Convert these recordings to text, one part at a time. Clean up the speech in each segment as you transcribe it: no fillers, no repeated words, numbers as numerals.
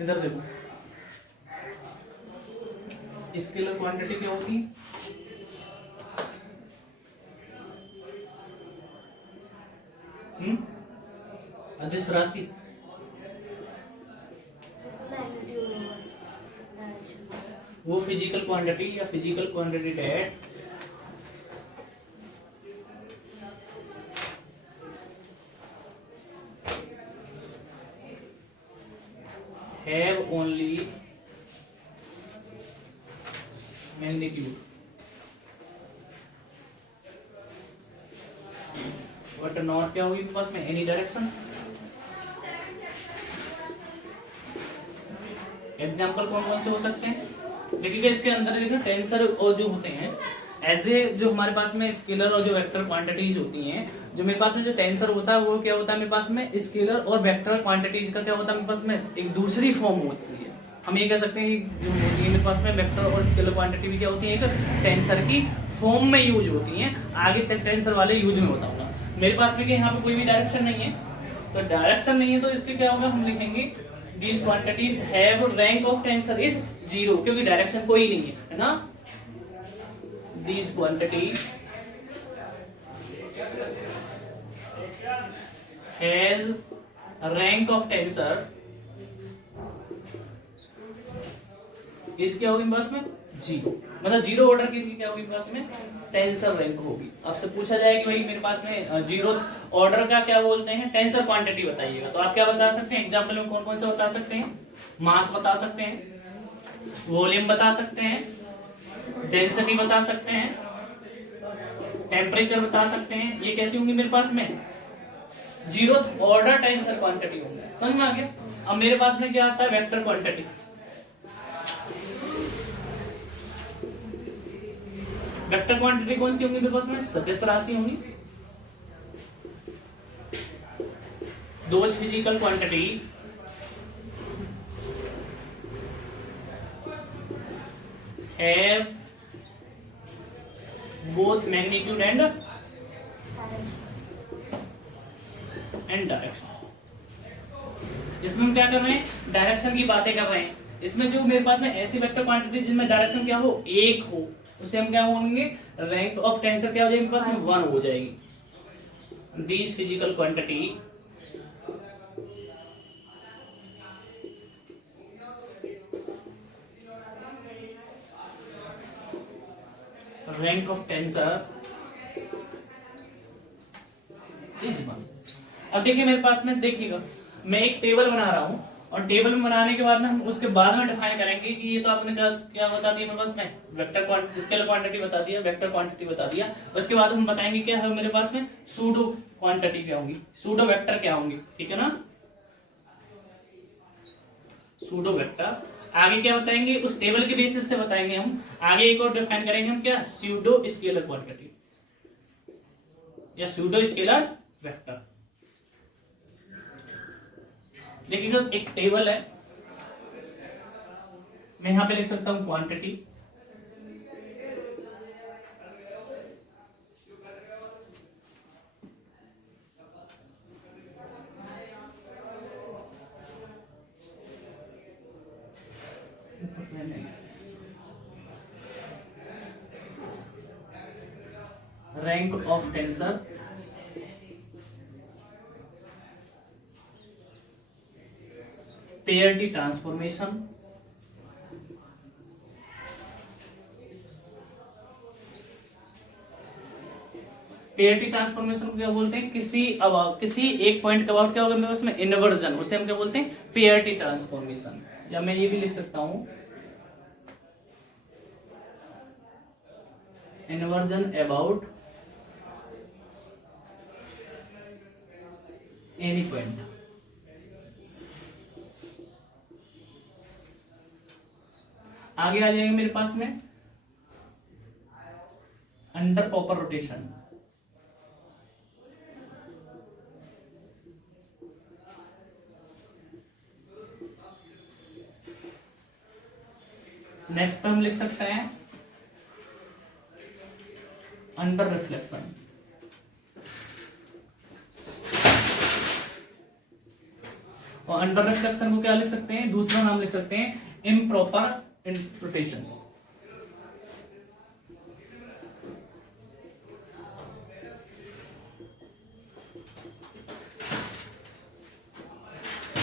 इधर देखो, scalar quantity क्या होगी, अदिश राशि, वो फिजिकल क्वांटिटी या physical quantity that have only magnitude but not क्या होगी पास में एनी डायरेक्शन। एग्जाम्पल कौन कौन से हो सकते हैं, देखिए इसके अंदर देखिए टेंसर और जो होते हैं एज ए जो हमारे पास में स्केलर और जो वेक्टर क्वांटिटीज होती हैं, जो मेरे पास में जो टेंसर होता है वो क्या होता है मेरे पास में स्केलर और वेक्टर क्वांटिटीज का क्या होता है मेरे पास में एक दूसरी फॉर्म होती है। हम ये कह सकते हैं कि जो होती है मेरे पास में वेक्टर और स्केलर क्वांटिटी भी क्या होती है एक टेंसर की फॉर्म में यूज होती है। आगे तक टेंसर वाले यूज में होता होगा। मेरे पास में यहाँ पे कोई भी डायरेक्शन नहीं है, तो डायरेक्शन नहीं है तो इसके क्या होगा, हम लिखेंगे these quantities have rank of tensor is 0, क्योंकि डायरेक्शन कोई नहीं है ना। these quantities has rank of tensor is क्या होगी पास में 0, मतलब 0 ऑर्डर की क्या होगी पास में टेंसर रैंक होगी। आपसे पूछा जाए कि भाई मेरे पास में 0 ऑर्डर का क्या बोलते हैं टेंसर क्वांटिटी बताइएगा, तो आप क्या बता सकते हैं, एग्जांपल में कौन कौन से बता सकते हैं, मास बता सकते हैं, वॉल्यूम बता सकते हैं, डेंसिटी बता सकते हैं, टेम्परेचर बता सकते हैं। ये कैसी होंगी मेरे पास में 0 ऑर्डर टेंसर क्वांटिटी होंगे। समझ में आ गया। अब मेरे पास में क्या आता है वेक्टर क्वांटिटी। वेक्टर क्वांटिटी कौन सी होंगी मेरे पास में, सदिश राशि होंगी। Those physical quantity have both magnitude and direction. इसमें हम क्या कर रहे हैं, डायरेक्शन की बातें कर रहे हैं। इसमें जो मेरे पास में ऐसी वेक्टर क्वांटिटी जिनमें डायरेक्शन क्या हो, एक हो, उसे हम क्या बोलेंगे, रैंक ऑफ टेंसर क्या हो जाएगी मेरे पास में 1 हो जाएगी। These physical quantity rank of tensor is 1। अब देखिए मेरे पास में देखिएगा, मैं एक टेबल बना रहा हूं और टेबल में बनाने के बाद में हम उसके बाद में डिफाइन करेंगे कि ये तो आपने क्या बता दिया मेरे पास में, वेक्टर क्वांटिटी स्केलर क्वांटिटी बता दिया, वेक्टर क्वांटिटी बता दिया। उसके बाद हम बताएंगे क्या है मेरे पास में सूडो क्वांटिटी क्या होंगी, सूडो वेक्टर क्या होंगी, ठीक है ना, सूडो वेक्टर। आगे क्या बताएंगे, उस टेबल के बेसिस से बताएंगे हम। आगे एक और डिफाइन करेंगे हम क्या, सूडो स्केलर क्वांटिटी या सूडो स्केलर वेक्टर। देखिएगा एक टेबल है, मैं यहां पे लिख सकता हूं quantity, rank of tensor, parity transformation, parity transformation को क्या बोलते हैं, किसी एक पॉइंट के अबाउट क्या होगा मेरे पास में इन्वर्जन, उसे हम क्या बोलते हैं पेयरिटी ट्रांसफॉर्मेशन। या मैं ये भी लिख सकता हूं इन्वर्जन अबाउट एनी पॉइंट। आगे आ जाएंगे मेरे पास में अंडर प्रॉपर रोटेशन, नेक्स्ट पे हम लिख सकते हैं अंडर रिफ्लेक्शन, और अंडर रिफ्लेक्शन को क्या लिख सकते हैं, दूसरा नाम लिख सकते हैं इम्प्रॉपर रोटेशन।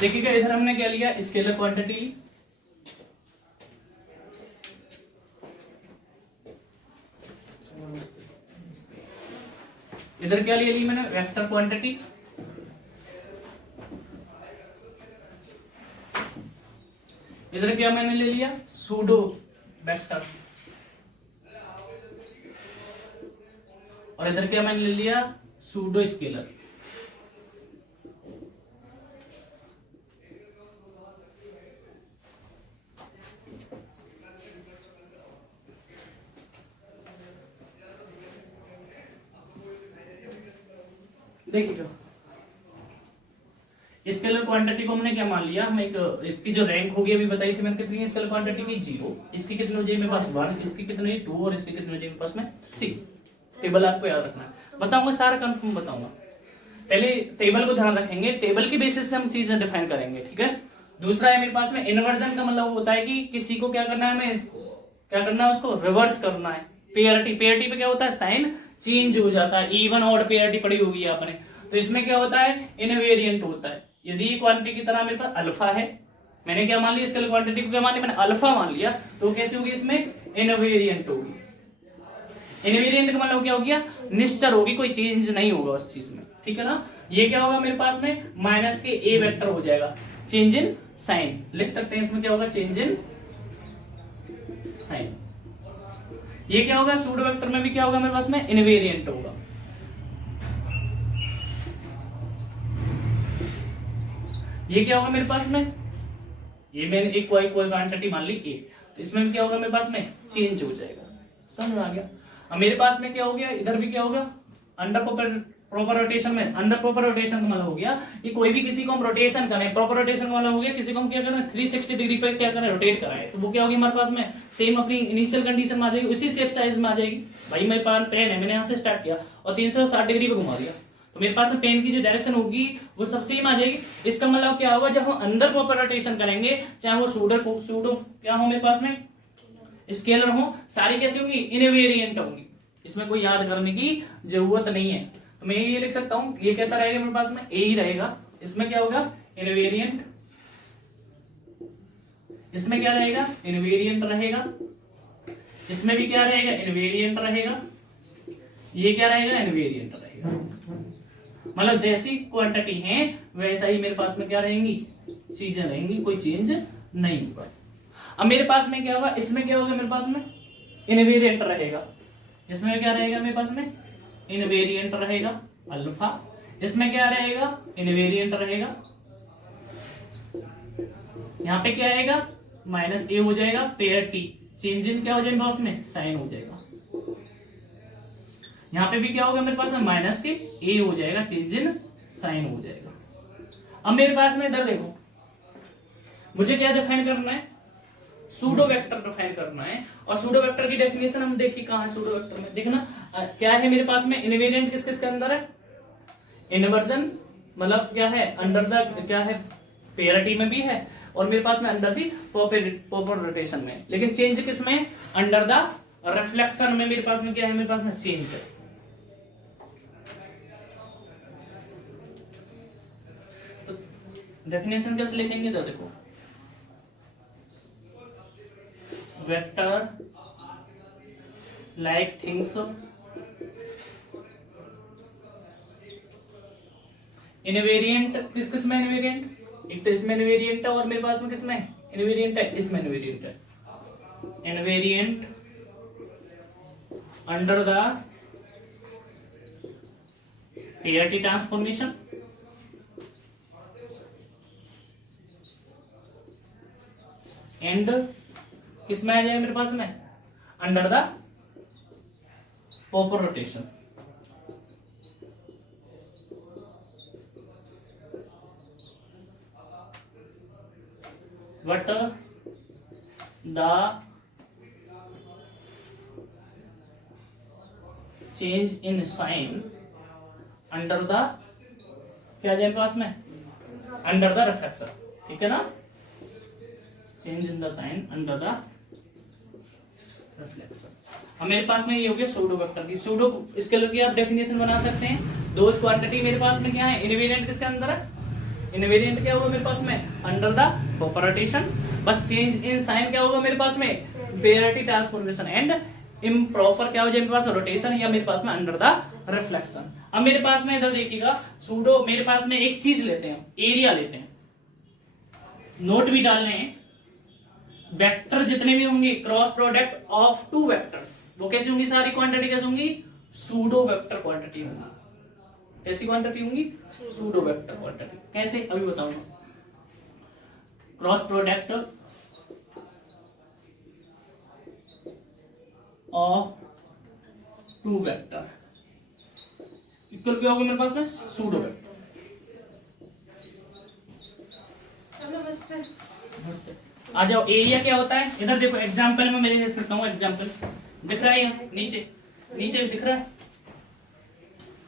देखिएगा इधर हमने क्या लिया, स्केलर क्वांटिटी, इधर क्या ले ली मैंने, वेक्टर क्वांटिटी, इधर क्या मैंने ले लिया, सूडो वेक्टर, और इधर क्या मैंने ले लिया, सूडो स्केलर। देखिएगा स्केलर क्वांटिटी को हमने क्या मान लिया, हम एक इसकी जो रैंक होगी अभी बताई थी मैंने कितनी है, स्केलर क्वांटिटी की 0, इसकी कितनी हो जाएगी मेरे पास 1, इसकी कितनी है 2, और इसकी कितनी हो जाएगी मेरे पास में 3। टेबल आपको याद रखना है, बताऊंगा सारा कंफर्म बताऊंगा। पहले टेबल को ध्यान रखेंगे, टेबल की बेसिस से हम चीजें डिफाइन करेंगे, ठीक है। दूसरा है मेरे पास में इन्वर्जन का मतलब होता है कि किसी को क्या करना है, हमें क्या करना है, उसको रिवर्स करना है। पेयरिटी, पेयरिटी पे क्या होता है, साइन चेंज हो जाता है, इवन ऑड पेयरिटी पढ़ी होगी आपने, तो इसमें क्या होता है, इनवेरिएंट होता है। यदि क्वांटिटी की तरह मेरे पास अल्फा है, मैंने क्या मान लिया, स्केलर क्वांटिटी को क्या मान लिया, मैंने अल्फा मान लिया, तो कैसे होगी, इसमें इनवेरिएंट होगी। इनवेरिएंट का मतलब क्या हो गया, निश्चर होगी, कोई चेंज नहीं होगा उस चीज में, ठीक है ना। ये क्या होगा मेरे पास में, माइनस के ए वेक्टर हो जाएगा, चेंज इन साइन लिख सकते हैं, इसमें क्या होगा, चेंज इन साइन। ये क्या होगा, सूडो वेक्टर में भी क्या होगा मेरे पास में, इनवेरिएंट होगा। ये क्या होगा मेरे पास में, ये मैंने एक कोई क्वांटिटी मान ली ए, तो इसमें भी क्या होगा मेरे पास में, चेंज हो जाएगा। समझ आ गया। अब मेरे पास में क्या हो गया, इधर भी क्या होगा, अंडर प्रॉपर रोटेशन में, अंडर प्रॉपर रोटेशन का मतलब हो गया कि कोई भी किसी को हम रोटेशन करें, प्रॉपर रोटेशन का मतलब हो गया किसी को हम क्या करें, 360 डिग्री पे क्या करें, रोटेट कराएं, तो वो क्या होगी हमारे पास में, सेम अपनी इनिशियल कंडीशन में आ जाएगी, उसी शेप साइज में आ जाएगी। भाई मेरे पास पेन है, मैंने यहाँ से स्टार्ट किया और 360 डिग्री पे घुमा दिया, तो मेरे पास में पेन की जो डायरेक्शन होगी वो सब सेम आ जाएगी। इसका मतलब क्या होगा, जब हम अंदर प्रॉपर रोटेशन करेंगे, चाहे वो सूडो क्या हो मेरे पास में, स्केलर हो, सारी कैसी होंगी, इनवेरिएंट होंगी, इसमें कोई याद करने की जरूरत नहीं है। तो मैं ये लिख सकता हूं, ये कैसा रहेगा मेरे पास में, ए ही रहेगा, इसमें क्या होगा, इनवेरिएंट, इसमें क्या रहेगा, इनवेरिएंट रहेगा, इसमें भी क्या रहेगा, इनवेरिएंट रहेगा, ये क्या रहेगा, इनवेरिएंट रहेगा। मतलब जैसी क्वांटिटी है वैसा ही मेरे पास में क्या रहेंगी, चीजें रहेंगी, कोई चेंज नहीं होगा। अब मेरे पास में क्या होगा, इसमें क्या होगा मेरे पास में, इनवेरिएंट रहेगा, इसमें क्या रहेगा मेरे पास में, इनवेरिएंट रहेगा अल्फा, इसमें क्या रहेगा, इनवेरिएंट रहेगा, यहाँ पे क्या आएगा, माइनस ए हो जाएगा, पेयर टी, चेंज इन क्या हो जाएगा उसमें, साइन हो जाएगा, यहाँ पे भी क्या होगा मेरे पास में, माइनस के ए हो जाएगा, चेंज इन साइन हो जाएगा। अब मेरे पास में इधर देखो, मुझे क्या डिफाइन करना है, सूडो वेक्टर डिफाइन करना है, और सूडो वेक्टर की डेफिनेशन हम देखिए कहां है, सूडो वेक्टर में देखना क्या है मेरे पास में, इनवेरिएंट किस किस के अंदर है, इन्वर्जन मतलब क्या है, अंडर द क्या है, पेयरिटी में भी है, और मेरे पास में अंडर दी प्रॉपर रोटेशन में, लेकिन चेंज किस में, अंडर द रिफ्लेक्शन में मेरे पास में क्या है, मेरे पास में चेंज है। तो डेफिनेशन कैसे लिखेंगे, तो देखो, वेक्टर लाइक थिंग्स इनवेरिएंट, किस किस में इनवेरिएंट, एक तो इसमें इनवेरिएंट है, और मेरे पास में किसमें इनवेरिएंट है, इसमें इनवेरिएंट है, invariant under the parity transformation, and किसमें आ जाएगा मेरे पास में, under the proper rotation. But the change in sign under the क्या जाए पास में, अंडर द रिफ्लेक्शन, ठीक है ना, change in the sign under the reflection. अब मेरे पास में ये हो गया सूडो वेक्टर की, सूडो स्केलर की आप डेफिनेशन बना सकते हैं। दोज क्वांटिटी मेरे पास में क्या है, इनवेरिएंट किसके अंदर है, इनवेरिएंट क्या होगा मेरे पास में अंडर द प्रॉपर रोटेशन, बस चेंज इन साइन क्या होगा मेरे पास में पेरिटी ट्रांसफॉर्मेशन एंड इम्प्रॉपर क्या हो जाए मेरे पास रोटेशन या मेरे पास में अंडर द रिफ्लेक्शन। अब मेरे पास में इधर देखिएगा सूडो, मेरे पास में एक चीज लेते हैं, एरिया लेते हैं, नोट भी डालने हैं, वेक्टर जितने भी होंगे cross product of two vectors वो कैसी होंगी, सारी क्वांटिटी कैसी होंगी, सूडो वेक्टर क्वांटिटी होंगी। कैसी क्वांटिटी होंगी, सूडो वेक्टर क्वांटिटी। कैसे अभी बताऊंगा। Cross product of two vector equal क्या होगा मेरे पास में, सूडो वेक्टर। आ जाओ, एरिया क्या होता है, इधर देखो एग्जांपल में मैं लिख सकता हूँ, एग्जांपल दिख रहा है नीचे, नीचे दिख रहा है,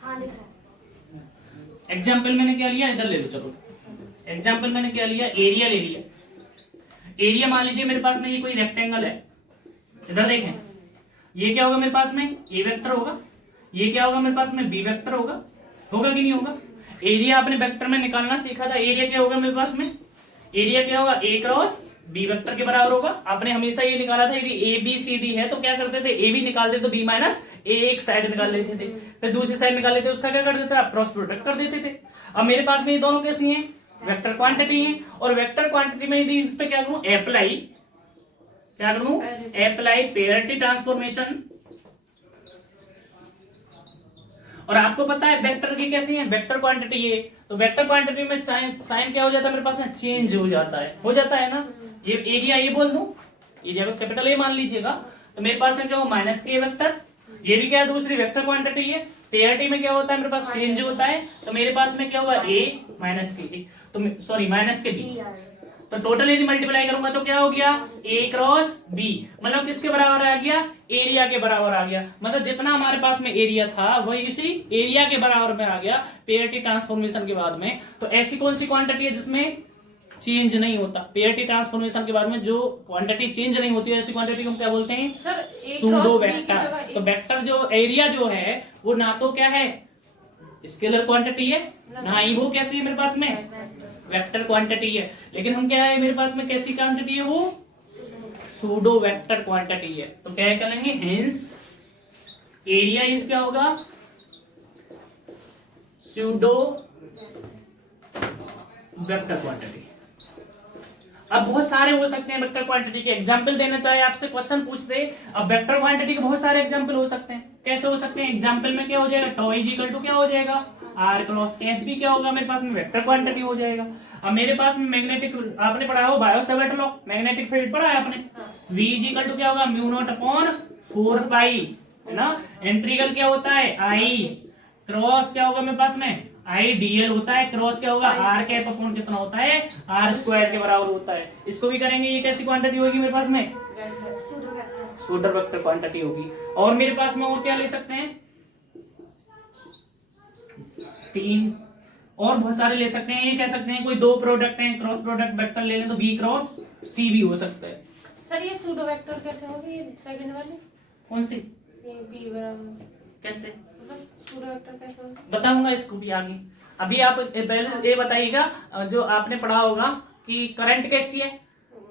हाँ दिख रहा है। एग्जाम्पल मैंने क्या लिया, इधर ले लो, चलो एग्जाम्पल मैंने क्या लिया, एरिया ले लिया। एरिया मान लीजिए मेरे पास में ये कोई रेक्टेंगल है, इधर देखें, ये क्या होगा मेरे पास में ए वेक्टर होगा, ये क्या होगा मेरे पास में बी वेक्टर होगा, होगा कि नहीं होगा। एरिया आपने वेक्टर में निकालना सीखा था, एरिया क्या होगा मेरे पास में, एरिया क्या होगा ए क्रॉस बी वेक्टर के बराबर होगा। आपने हमेशा ये निकाला था, यदि ए बी सी डी है तो क्या करते थे, ए बी निकालते तो बी माइनस ए एक साइड निकाल लेते थे, फिर दूसरी साइड निकाल लेते, उसका क्या कर देते आप क्रॉस प्रोडक्ट कर देते थे। अब मेरे पास में ये दोनों कैसी हैं, वेक्टर क्वांटिटी है, और वेक्टर क्वांटिटी में यदि इस पे क्या करूं, अप्लाई, क्या करूं, अप्लाई पेरिटी ट्रांसफॉर्मेशन। और आपको पता है वेक्टर की कैसी है, वेक्टर क्वांटिटी ये, तो वेक्टर क्वांटिटी में साइन क्या हो जाता है मेरे पास में, चेंज हो जाता है ना। ये एरिया ये बोल दूं, एरिया को कैपिटल ए मान लीजिएगा, तो मेरे पास में क्या होगा माइनस के वेक्टर, ये भी क्या है दूसरी वेक्टर क्वांटिटी है। पेरिटी में क्या होता है मेरे पास चेंज होता है, तो मेरे पास में क्या होगा ए माइनस के, तो सॉरी माइनस के बी, तो टोटल यदि मल्टीप्लाई करूंगा तो क्या हो गया, ए क्रॉस बी, मतलब किसके बराबर आ गया, एरिया के बराबर आ गया। मतलब जितना हमारे पास में एरिया था वही इसी एरिया के बराबर में आ गया पेरिटी ट्रांसफॉर्मेशन के बाद में। तो ऐसी कौन सी क्वांटिटी है जिसमें चेंज नहीं होता, पेरिटी ट्रांसफॉर्मेशन के बाद में जो क्वांटिटी चेंज नहीं होती है ऐसी क्वांटिटी को हम क्या बोलते हैं, सर सूडो वेक्टर। तो वेक्टर जो एरिया जो है वो ना तो क्या है स्केलर क्वांटिटी है, ना ही वो कैसी है मेरे पास में वेक्टर क्वांटिटी है, लेकिन हम क्या है मेरे पास में कैसी क्वांटिटी है, वो सूडो वेक्टर क्वांटिटी है। तो क्या करेंगे, हेंस एरिया इज क्या होगा, सूडो वेक्टर क्वांटिटी। अब बहुत सारे हो सकते हैं वेक्टर क्वांटिटी के, एग्जांपल देना चाहे आपसे क्वेश्चन पूछते, अब वेक्टर क्वांटिटी के बहुत सारे एग्जांपल हो सकते हैं। कैसे हो सकते हैं, एग्जांपल में क्या हो जाएगा, टॉ इज इक्वल टू क्या हो जाएगा, आर क्रॉस एच भी क्या होगा मेरे पास में वेक्टर क्वांटिटी हो जाएगा। अब मेरे पास में मैग्नेटिक, आपने पढ़ा हो बायो-सैवर्ट लॉ, मैग्नेटिक फील्ड पढ़ा है आपने, V इज इक्वल टू क्या होगा म्यू नॉट अपॉन 4 पाई, है ना। इंटीग्रल क्या होता है आई क्रॉस क्या होगा मेरे पास में आई डीएल होता है, क्रॉस क्या होगा आर कैप अपॉन कितना होता है आर स्क्वायर के बराबर होता है। इसको भी करेंगे, ये कैसी क्वांटिटी होगी मेरे पास में, सूडो वेक्टर क्वांटिटी होगी। और मेरे पास में और क्या ले सकते हैं, 3 और बहुत सारे ले सकते हैं। ये कह सकते हैं कोई दो प्रोडक्ट हैं, क्रॉस प्रोडक्ट वेक्टर ले लें तो बी क्रॉस सी भी हो सकता है। सर ये सूडो वेक्टर कैसे होगी, ये सेकंड वाली कौन सी, ये बी बराबर कैसे मतलब सूडो वेक्टर कैसे होगी, बताऊंगा इसको भी आगे। अभी आप पहले ये बताइएगा, जो आपने पढ़ा होगा कि करंट कैसी है,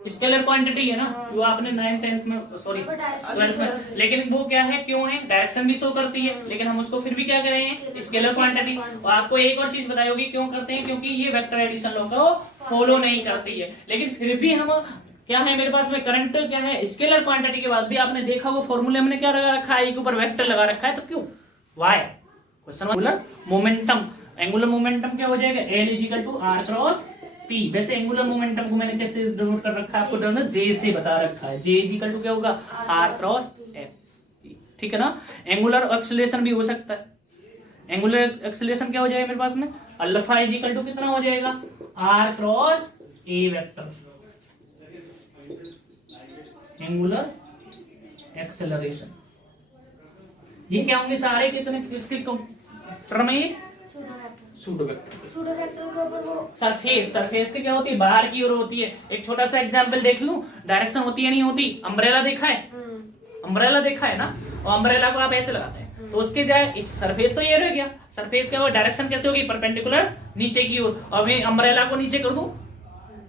स्केलर क्वांटिटी है ना, जो आपने 9th 10th में सॉरी 12th में, लेकिन वो क्या है क्यों है, डायरेक्शन भी शो करती है, लेकिन हम उसको फिर भी क्या करेंगे स्केलर क्वांटिटी। और आपको एक और चीज बताई होगी क्यों करते हैं, क्योंकि ये वेक्टर एडिशन लॉ को फॉलो नहीं करती है, लेकिन फिर भी हम क्या है मेरे पास में करंट क्या है स्केलर क्वांटिटी के बाद भी आपने देखा वो फॉर्मूले हमने क्या लगा रखा है, एक ऊपर वेक्टर लगा रखा है, तो क्यों why question angular momentum, angular momentum क्या हो जाएगा L is equal to R cross P. वैसे एंगुलर मोमेंटम को मैंने कैसे डिनोट कर रखा है आपको डोनर जे से बता रखा है, जे इज इक्वल टू क्या होगा आर क्रॉस एफ, ठीक है ना। एंगुलर एक्सेलरेशन भी हो सकता है, एंगुलर एक्सेलरेशन क्या हो जाएगा मेरे पास में अल्फा इज इक्वल टू कितना हो जाएगा R cross A vector, angular acceleration. ये क्या होंगे सारे कितने किसके टर्म है, सूडो वेक्टर। सूडो वेक्टर के ऊपर वो सरफेस की क्या होती है, बाहर की ओर होती है। एक छोटा सा एग्जांपल देख लूं, डायरेक्शन होती है नहीं होती, अम्ब्रेला देखा है, अम्ब्रेला देखा है ना, और अम्ब्रेला को आप ऐसे लगाते हैं तो उसके जाए सरफेस तो ये रह गया, सरफेस क्या हुआ, डायरेक्शन कैसे होगी, परपेंडिकुलर नीचे की ओर। और मैं अम्ब्रेला को नीचे कर दूं,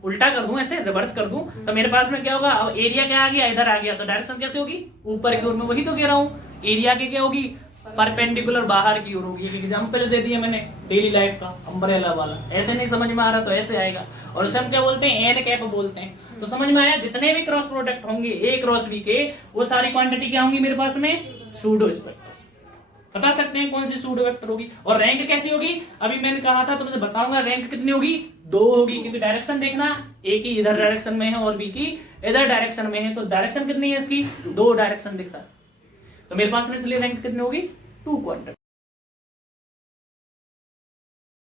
उल्टा कर दूं, ऐसे रिवर्स कर दूं, तो मेरे पास में क्या होगा, अब एरिया क्या आ गया, इधर आ गया, तो डायरेक्शन कैसे होगी, ऊपर की ओर में। वही तो कह रहा हूं, एरिया की क्या होगी, परपेंडिकुलर बाहर की ओर होगी। एक एग्जांपल दे दिया मैंने डेली लाइफ का, अम्ब्रेला वाला। ऐसे नहीं समझ में आ रहा तो ऐसे आएगा। और उसे हम क्या बोलते हैं, एन कैप बोलते हैं। तो समझ में आया, जितने भी क्रॉस प्रोडक्ट होंगे ए क्रॉस बी के, वो सारी क्वांटिटी क्या होंगी मेरे पास में, सूडो वेक्टर। बता सकते हैं कौन सी सूडो वेक्टर होगी। और रैंक कैसी होगी, अभी मैंने कहा था, तुमसे बताऊंगा रैंक कितनी होगी, 2 होगी, क्योंकि डायरेक्शन देखना, ए की इधर डायरेक्शन में है और बी की इधर डायरेक्शन में है, तो डायरेक्शन कितनी है इसकी, 2 डायरेक्शन दिखता है। तो मेरे पास में इसलिए रैंक कितनी होगी, 2 क्वांटिटी।